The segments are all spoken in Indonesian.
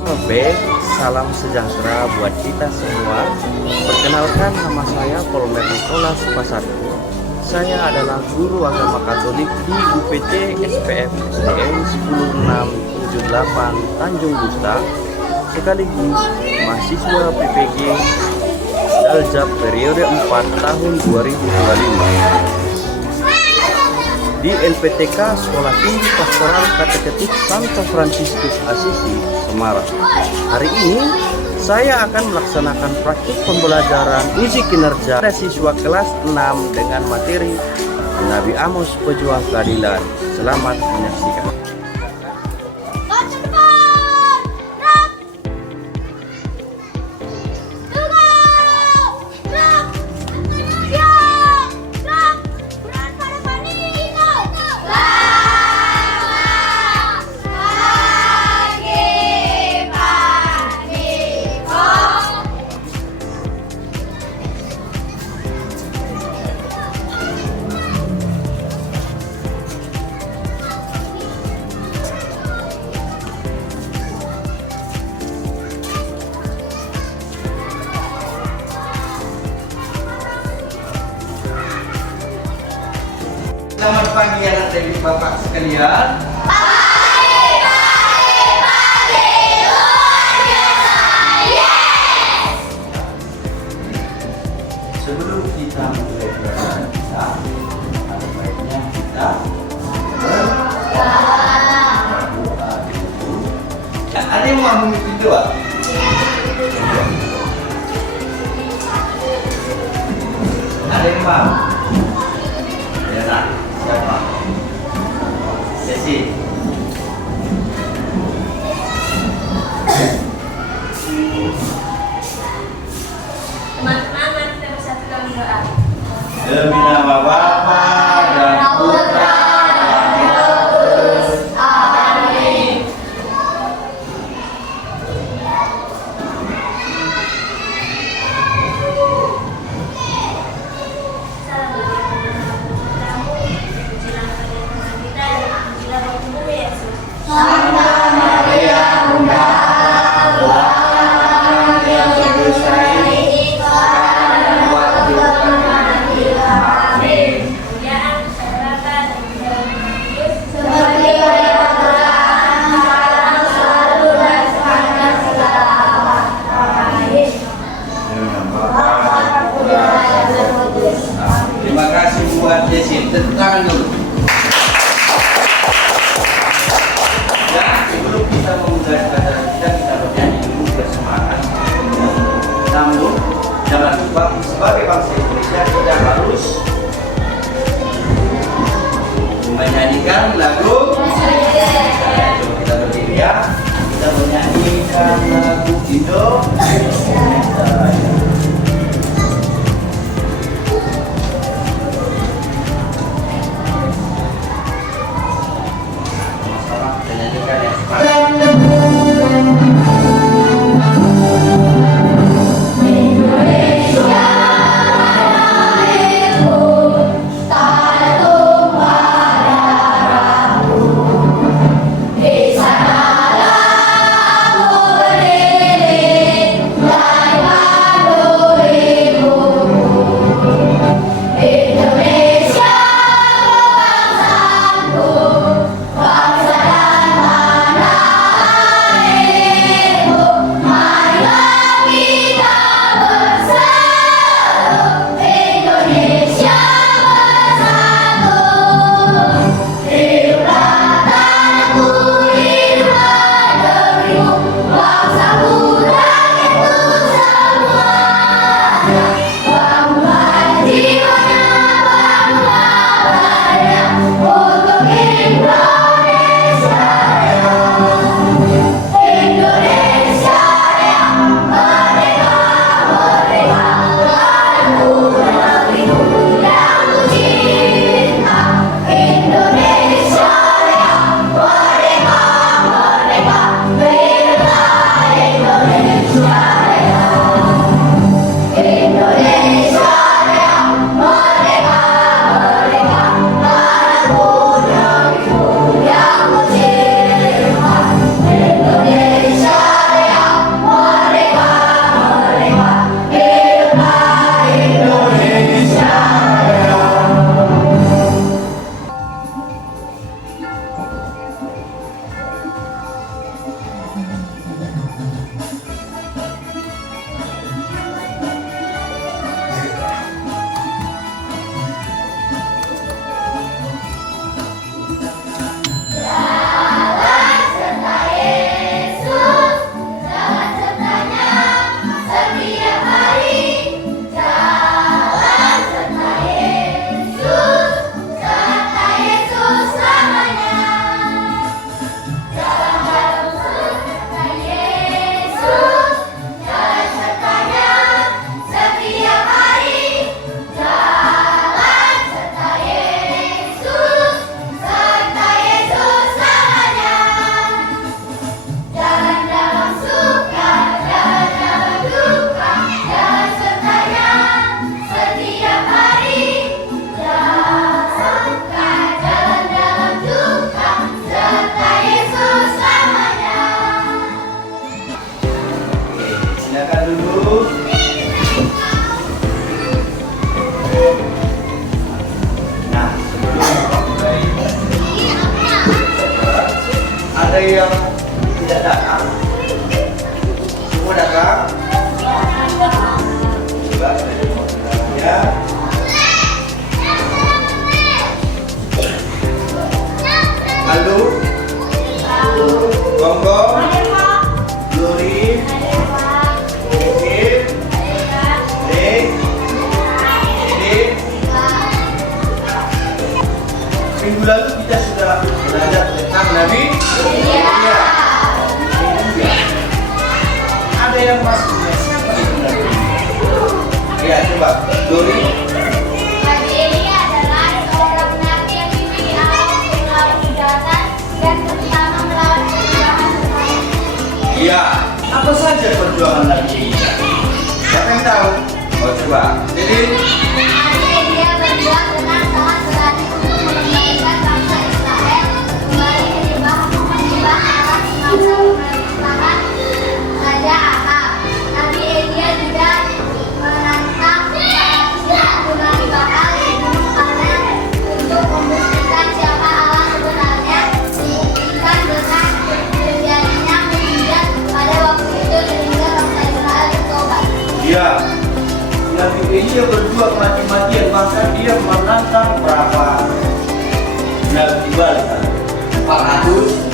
Baik, salam sejahtera buat kita semua. Perkenalkan, nama saya Kolonel Nikolas Pasarku. Saya adalah guru agama Katolik di UPT SPF SDN 10678 Tanjung Gusta, sekaligus mahasiswa PPG Daljab periode 4 tahun 2025 di LPTK Sekolah Tinggi Pastoral Kateketik Santo Fransiskus Asisi, Semarang. Hari ini saya akan melaksanakan praktik pembelajaran uji kinerja pada siswa kelas 6 dengan materi Nabi Amos Pejuang Keadilan. Selamat menyaksikan. Selamat pagi anak dan bapak sekalian. Sebelum kita mulai pelajaran kita, ada baiknya kita berdoa dulu. Ada yang mau memimpin doa? Ada yang mau? Ya tak? Siapa? Sesi. Teman-teman, mari kita bersatukan doa. Demi nama Bapa dan Putra dan Roh Kudus. Amin. Santa Maria, Bunda Allah, yang berdosa ini, sekarang dan waktu kematian. Amin. Kemuliaan, keselamatan, dan kehidupan Yesus, seperti pada permulaan, sekarang, selalu, dan sepanjang segala abad. Amin. Bapa, Putra, dan Roh Kudus. Terima kasih buat Desi. Tepuk tangan dulu. Ya, sebelum kita memulai pelajaran kita bernyanyi dulu bersemangat. Namun, jangan lupa sebagai bangsa Indonesia kita harus menyanyikan lagu. Coba kita berdiri ya. Kita menyanyikan lagu Indonesia Raya. Sama-sama kita nyanyikan ya. Di sanalah berdiri Ada yang tidak datang? Semua datang? Coba saya lihat ya. Lalu Gonggong, Glory, Dek, Dek, Dek. Minggu lalu kita sudah belajar tentang Nabi. Iya. Ada yang masih siapa itu Nabi? Ya, coba Glory. Nabi Elia adalah seorang nabi yang dimiliki Allah untuk melawan kejahatan dan terutama melawan perubahan umat. Iya. Apa saja perjuangan Nabi Elia? Siapa yang tahu? Oh, coba. Jadi Nabi Elia berjuang dengan sangat berani untuk mengembalikan bangsa Israel kembali menyembah Allah semasa pemerintahan Raja Ahab. Nabi Elia juga menantang Nabi Baal di Gunung Karmel untuk membuktikan siapa Allah sebenarnya, dibuktikan dengan terjadinya mukjizat pada waktu itu sehingga bangsa Israel bertobat. iya. Nabi Elia berjuang mati-matian, bahkan dia menantang berapa Nabi Baal? 400.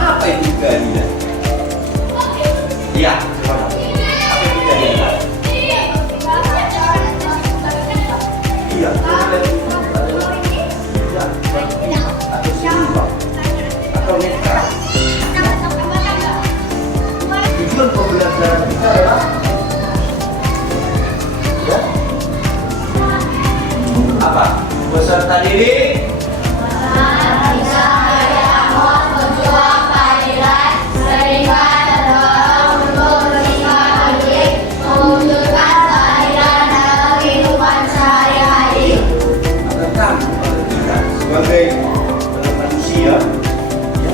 Apa itu keadilan? Iya, apa itu keadilan? Iya, keadilan itu adalah tidak berpihak atau seimbang atau netral. Tujuan pembelajaran kita adalah ya, apa? Peserta didik akan kami pada kita sebagai manusia ya,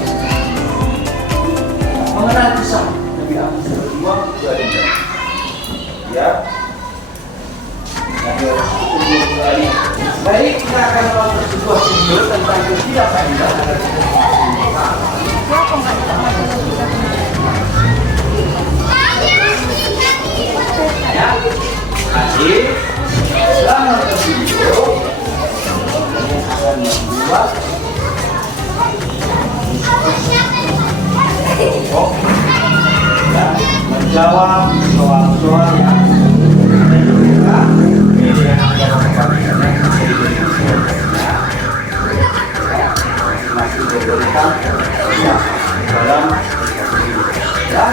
mengenal kisah Nabi Muhammad berjuang keadilan. Ya. Nabi Rasul. Baik, kita akan melakukan sebuah video tentang ketidakadilan agar kita ya, kasih selama video akan membuat ya, menjawab soal-soal yang ada juga yang masih diberikan ya, dalam ya,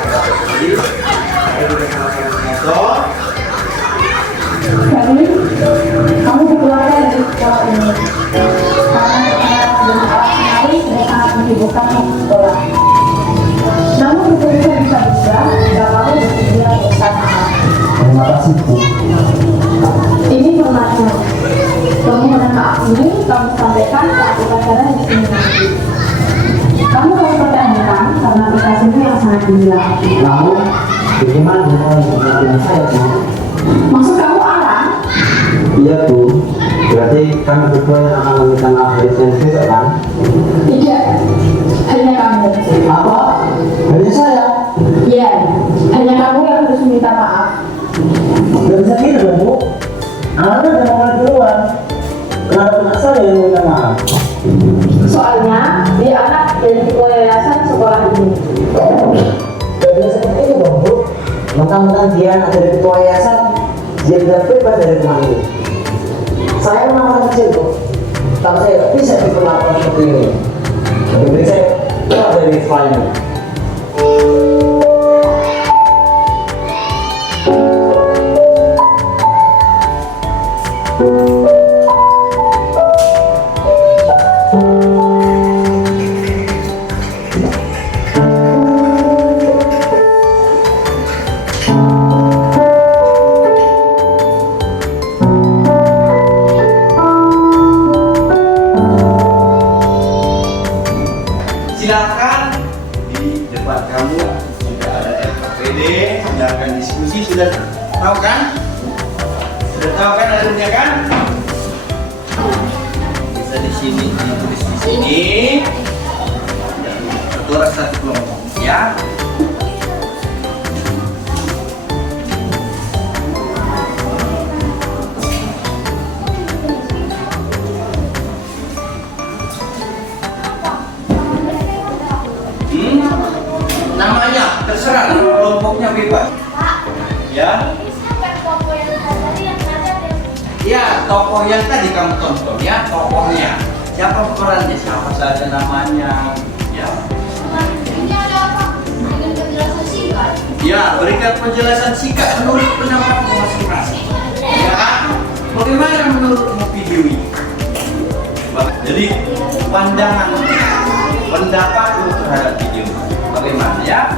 jadi kamu dikeluarkan dari sekolah ini karena dan alat menarik dan sangat menyibukkan di sekolah. Namun untuk bisa bergerak, tidak mau bersedia bersama. Terima kasih, Bu. Ini formatnya. Permohonan maaf ini kamu sampaikan saat upacara di sini nanti. Kamu harus pertahankan karena aplikasimu yang sangat gila. Namun, bagaimana dengan penampilan saya, Bu? Maksud kamu arang? Iya, Bu. Berarti kami berdua yang akan meminta maaf dari saya besok, kan? Tidak, hanya kamu. Apa? Hanya saya? Iya, hanya kamu yang harus meminta maaf. Gak bisa gitu dong, Bu. Anda udah mau duluan. Kenapa cuma saya yang meminta maaf? Soalnya dia anak dari ketua yayasan sekolah ini. Gak bisa seperti itu dong, Bu. Mentang-mentang dia anak dari ketua yayasan, dia tidak bebas dari rumah ini. Saya memang kecil, Bu. Tapi saya tidak bisa diperlakukan seperti ini. Lebih baik saya keluar dari file ini. Silakan di depan kamu sudah ada LKPD, silakan diskusi. Sudah tahu kan? Sudah tahu kan alurnya kan? Bisa di sini ditulis di Ini satu orang satu kelompok ya. Namanya terserah, kelompoknya bebas. Ya. Ya, tokoh yang tadi kamu tonton ya, tokohnya. Siapa pemerannya? Siapa saja namanya? Ya. Ini ada apa? Dengan penjelasan singkat. Ya, berikan penjelasan singkat menurut pendapatmu masing-masing. Ya, bagaimana menurutmu video ini? Jadi, pendapatmu terhadap video ini, bagaimana ya?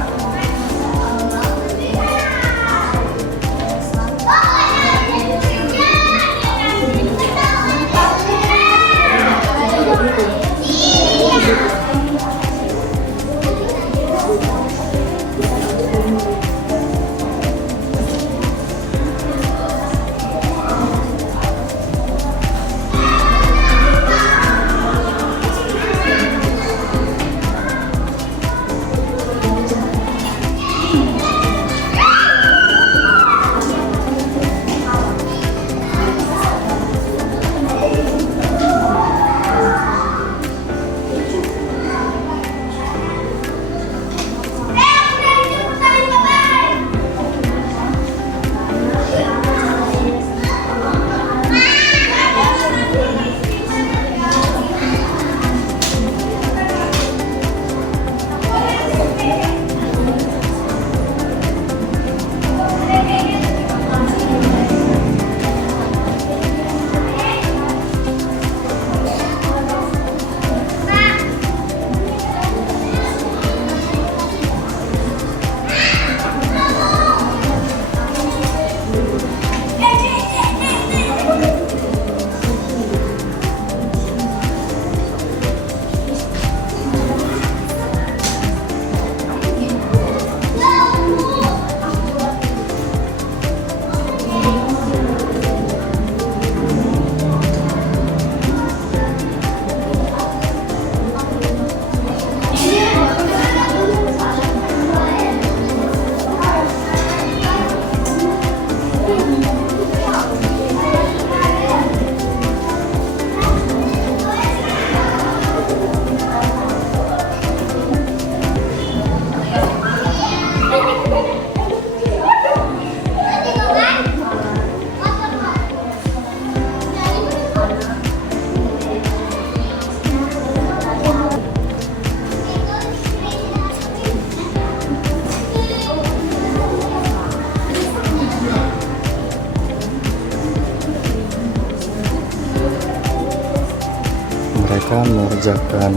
Mereka mengerjakan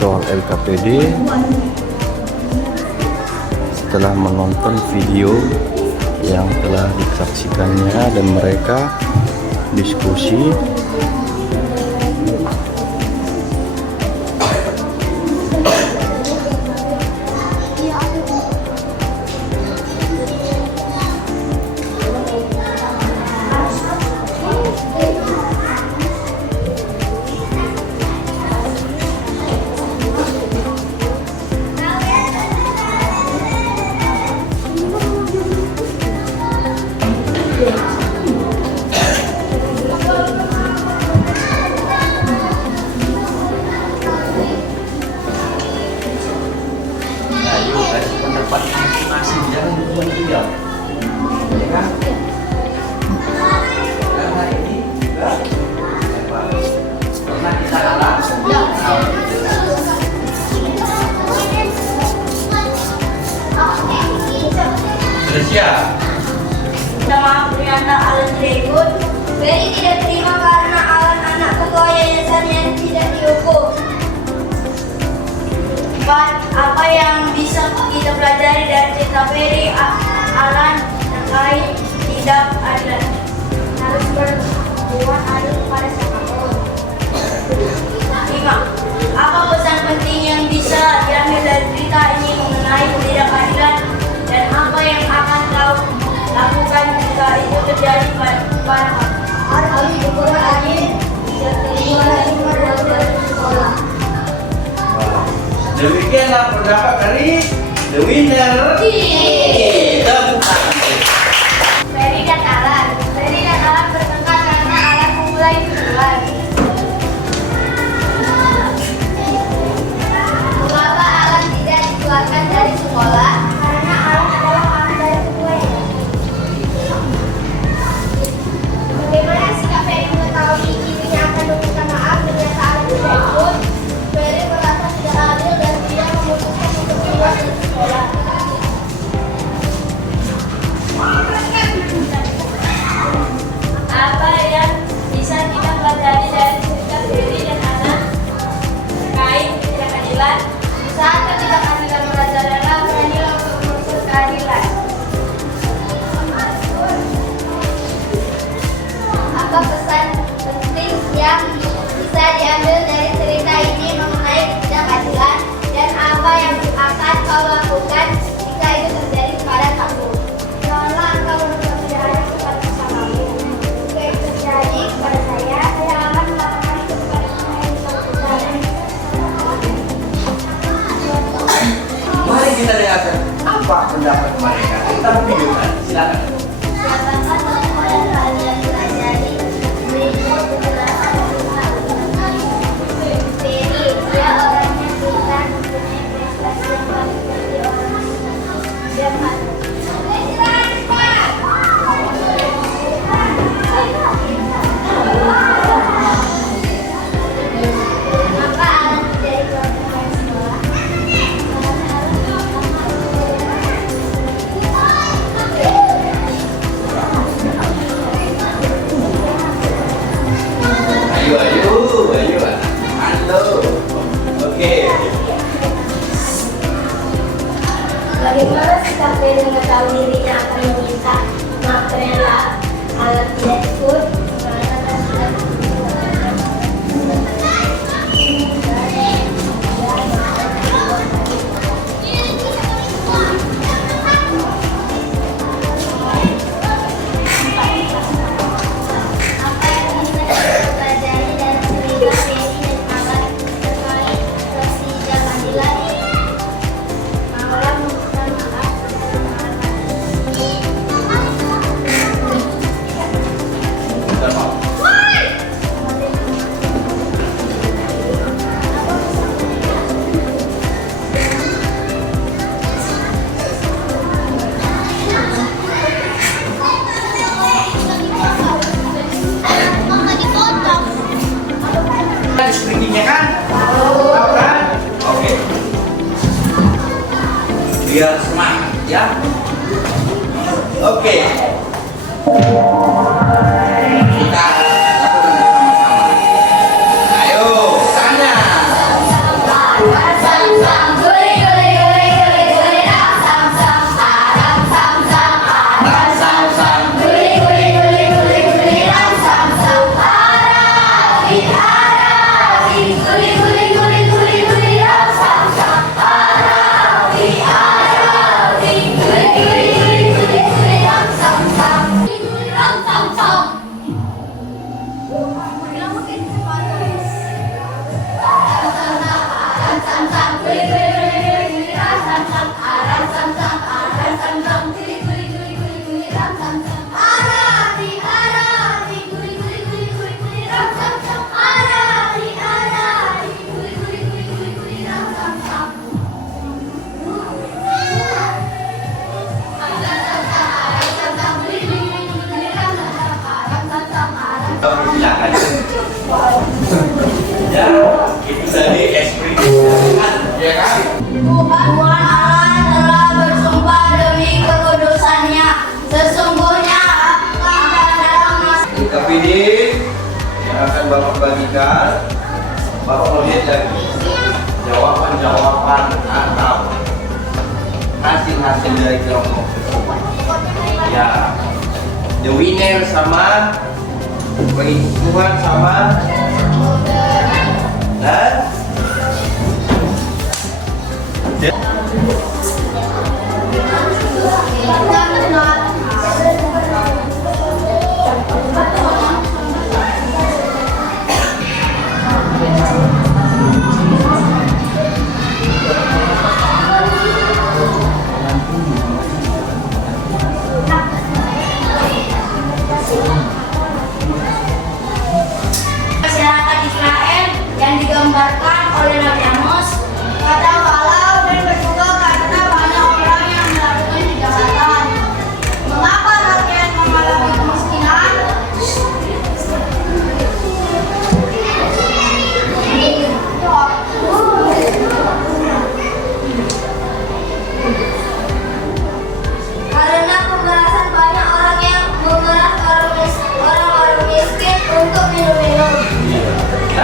soal LKPD setelah menonton video yang telah disaksikannya dan mereka diskusi. Ayo kasih pendapat masing-masing, jangan cuma diam. Ya kan? Dan hari ini juga pernah kita kalah. Sudah siap? Nama Prianta Alan Dragon. Ferry tidak terima karena Alan anak ketua yayasan yang tidak dihukum. Apa yang bisa kita pelajari dari cerita Ferry, Alan, dan lain tidak ada harus berbuat adil pada siapapun. 5. Apa pesan penting yang bisa diambil dari cerita ini mengenai ketidakadilan dan apa yang akan kau lakukan jika itu terjadi pada harus berbuat adil dan terima dari sekolah. adalah pendapat dari the winner. Tepuk tangan. Ferry dan Alan. Ferry dan Alan bertengkar karena Alan memulai duluan. Mengapa Alan tidak dikeluarkan dari sekolah? Karena Alan adalah anak dari keduanya. Bagaimana sikap Ferry mengetahui dirinya akan meminta maaf ternyata Alan tidak ikut? Ferry merasa tidak adil dan dia memutuskan untuk keluar dari sekolah. Apa yang bisa kita pelajari dari cerita Ferry dan Alan terkait ketidakadilan? Saat ketidakadilan merajalela, beranilah untuk menuntut keadilan. Apa pesan penting yang bisa diambil dari cerita ini mengenai ketidakadilan dan apa yang akan kau lakukan jika itu terjadi pada kamu? Janganlah engkau berbuat tidak adil kepada sesamamu. Jika itu terjadi kepada saya akan melakukan itu kepada semua yang bersangkutan. Mari kita dengarkan apa pendapat mereka tentang video tadi. Silakan. Siapakah tokoh yang kalian pelajari? Berikut penjelasan tentang Ferry. Dia orangnya pintar, mempunyai prestasi yang baik seperti orang dan maka Alan tidak dikeluarkan dari sekolah. Ayo, halo. Oke. Bagaimana sikap Ferry mengetahui dirinya akan meminta maaf ternyata Alan tidak ikut? Karena dia sudah apa yang bisa kita pelajari dari cerita Ferry dan Alan terkait ketidakadilan? Alan meminta maaf Minta maaf. Ada sprintingnya kan? Tahu kan? Oke. Biar semangat ya. Oke. Kita lakukan sama-sama. Ayo, sana. Silakan. Ya, itu tadi esprit ya kan? Tuhan Alan telah bersumpah demi kekudusannya. Sesungguhnya akan dalam masa KPD yang akan Bapak bagikan, Bapak mau lihat lagi jawaban-jawaban atau hasil-hasil dari kelompok. Ya, the winner sama penghitungan sama dan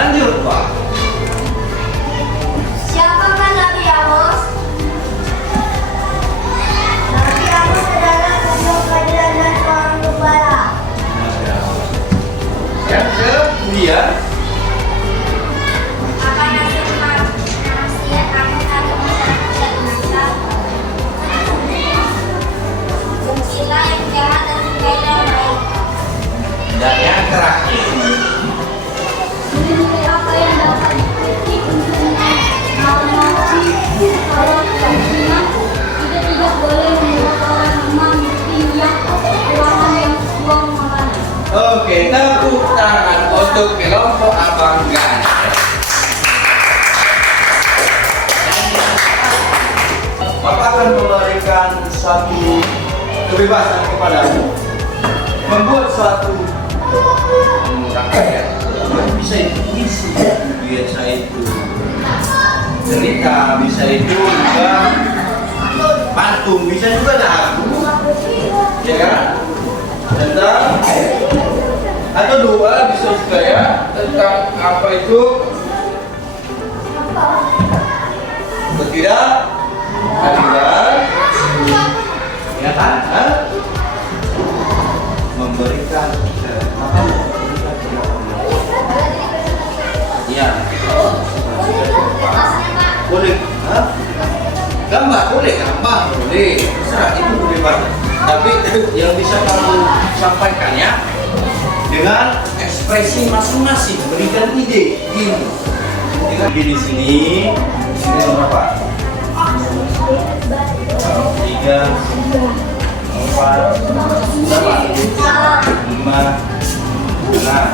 Lanjut, Pak. Siapakah Nabi Amos? Nabi Amos adalah ketua kerajaan dan seorang gembala. Yang kemudian Apa nasihat Amos ada masyarakat bangsa? Bencilah yang jahat dan sukailah yang baik. dan yang terakhir. Melindungi apa yang dapat dikritik mengawasi kalau tidak boleh membuat orang memilih ruangan yang buang makanan. Oke, tepuk tangan untuk kelompok Abang Gan. Bapak akan memberikan suatu kebebasan kepadamu membuat suatu rangkaian. Bisa itu puisi, bisa itu cerita, bisa itu juga pantun, bisa juga lagu, ya kan? Tentang atau doa bisa juga ya tentang apa itu tidak adilan, ya kan? Hah? Memberikan ya boleh, hah? Gambar boleh, terserah, itu boleh banget. Tapi yang bisa kamu sampaikan ya dengan ekspresi masing-masing, berikan ide gini. Di sini berapa? 3, 4, 5, 6. Hah?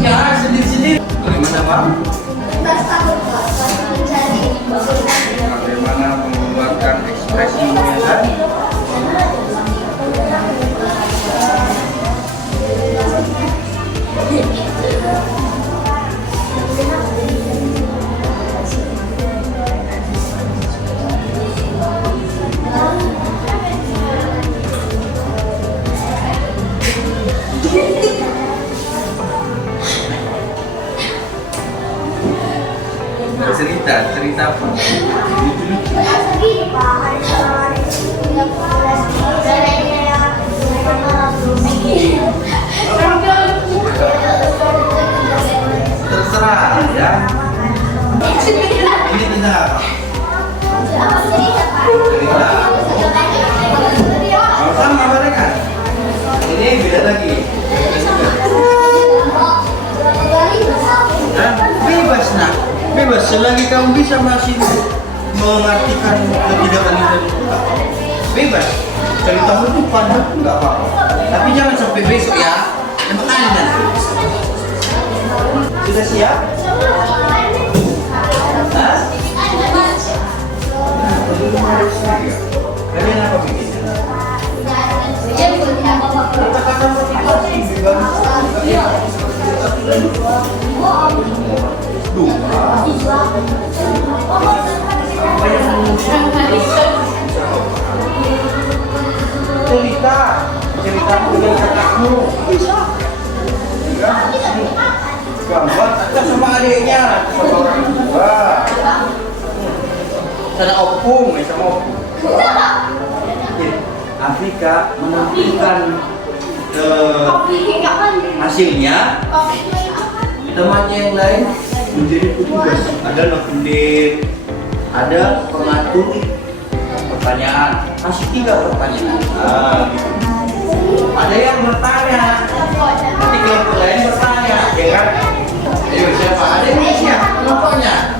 Ya, sendiri-sendiri. Bagaimana, Pak? Bagaimana mengeluarkan ekspresinya kan? Cerita apa? Terserah ya. Ini tidak apa? Cerita. Sama mereka. Ini beda lagi. Bebas nak. Bebas selagi kamu bisa masih mengartikan ketidakadilan itu, bebas. Cerita itu pada nggak apa-apa. Tapi jangan sampai besok ya. Makanya nanti. Sudah siap? Hah? Kalian apa bikinnya? Kata-kata motivasi cerita dengan kakakmu bisa ya, gambar atau sama adiknya sama orang tua sana opung sama opung. Afrika menampilkan hasilnya, temannya yang lain menjadi petugas, ada nakundir, ada pengatur pertanyaan, kasih 3 pertanyaan. Gitu. Ada yang bertanya, nanti kelompok lain bertanya, ya kan? Ayo siapa? Ada yang siap kelompoknya?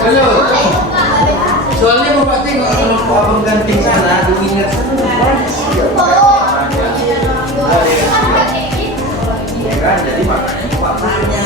Halo. Soalnya bapak tengok kelompok abang ganting sana, dunia sana siap. Ya kan? Jadi makanya bapak tanya.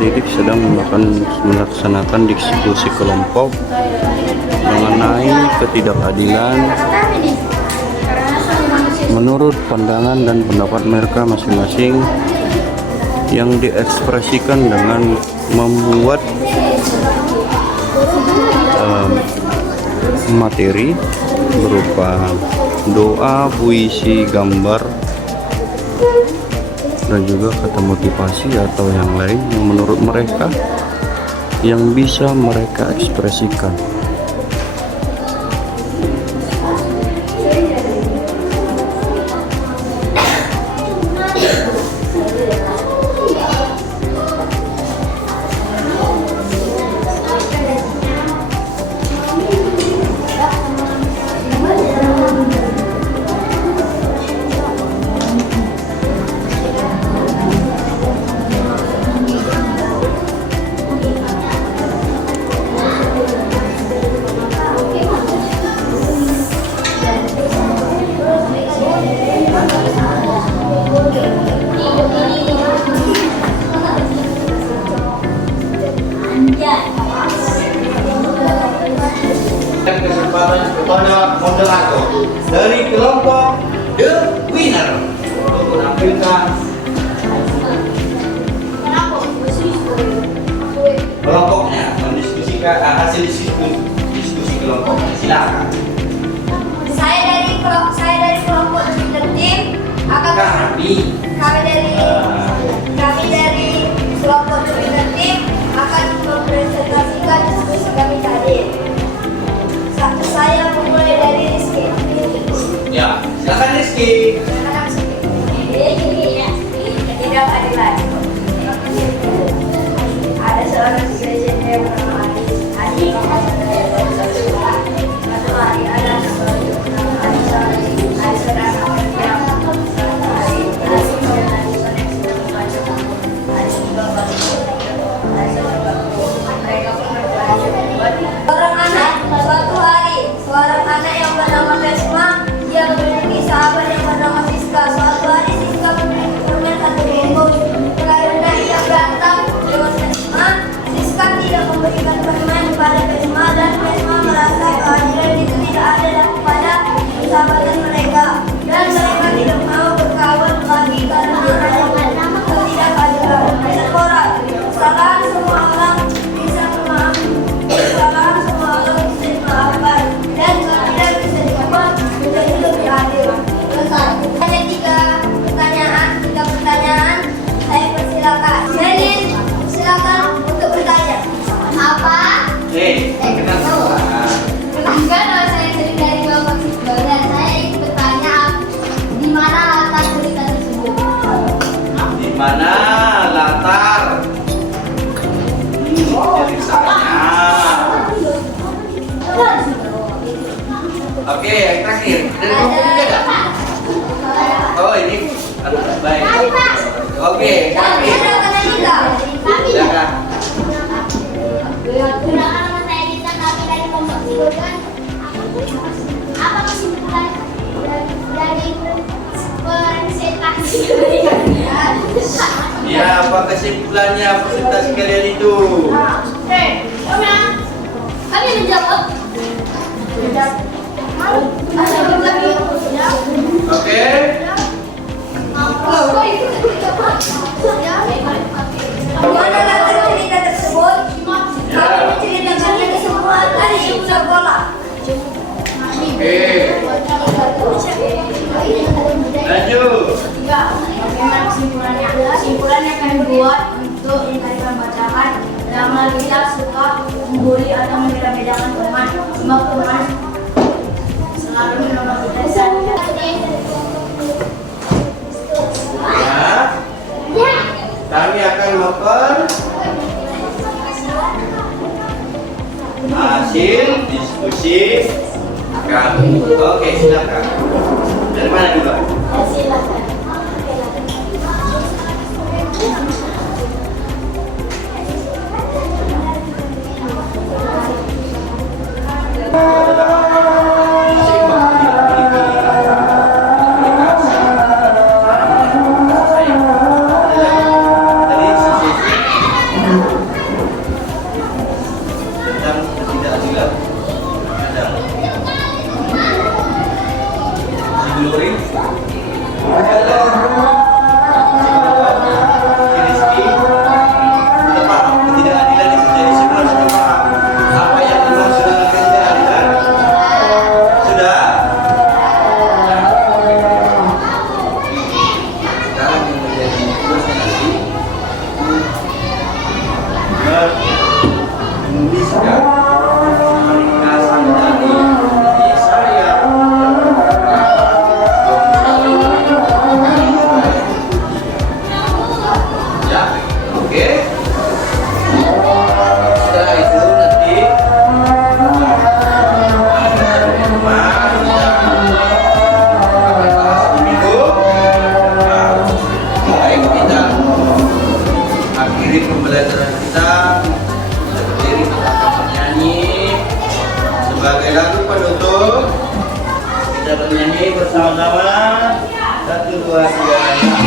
didik sedang melaksanakan diskusi kelompok mengenai ketidakadilan menurut pandangan dan pendapat mereka masing-masing yang diekspresikan dengan membuat materi berupa doa, puisi, gambar, dan juga kata motivasi atau yang lain yang menurut mereka yang bisa mereka ekspresikan. Kesempatan kepada moderator dari kelompok The Winner untuk menampilkan kelompoknya, mendiskusikan hasil diskusi kelompoknya. Silakan. Saya dari kelompok Twitter Team akan kami dari kelompok Twitter Team akan mempresentasikan diskusi kami tadi. Saya memulai dari Rizky. Ya, silakan Rizky. Ketidakadilan. Ada seorang siswa yang bernama Adi. Suatu hari ada seorang seorang anak yang bernama Vesma, dia memiliki sahabat yang bernama Siska. Suatu hari Siska memiliki permen satu bungkus. Karena ia berantem dengan Vesma, Siska tidak memberikan permen kepada Vesma dan Vesma merasa keadilan itu tidak ada pada persahabatan mereka dan mereka tidak mau berkawan lagi karena ketidakadilan. Sekolah, kesalahan semua orang bisa dimaafkan dan keadilan bisa diubah menjadi lebih adil. Hanya tiga pertanyaan. Saya persilakan. Melin, silakan untuk bertanya. Apa? Kenalkan, nama saya Selin dari kelompok Siswa dan saya ingin bertanya di mana latar cerita tersebut? Di mana latar ceritanya? Oke, yang terakhir dari kelompok juga ada? Oh, ini baik. Oke, kami. Silakan. Nama saya Dita, kami dari kelompok Silogan. Apa kesimpulan dari presentasi? Ya, apa kesimpulannya presentasi kalian itu? Kami menjawab. Oke. Bagaimana latar cerita tersebut? Kami menceritakannya ke semua dari sekolah. Oke. Lanjut. Bagaimana kesimpulannya? Kesimpulannya kami buat untuk mencarikan bacaan dalam tidak suka membuli atau membeda-bedakan teman. Sebab teman selalu menolong kita. Ya. Kami akan melakukan hasil diskusi kami. Oke, silakan. Dari mana dulu? Silakan. sama-sama. 1, 2, 3.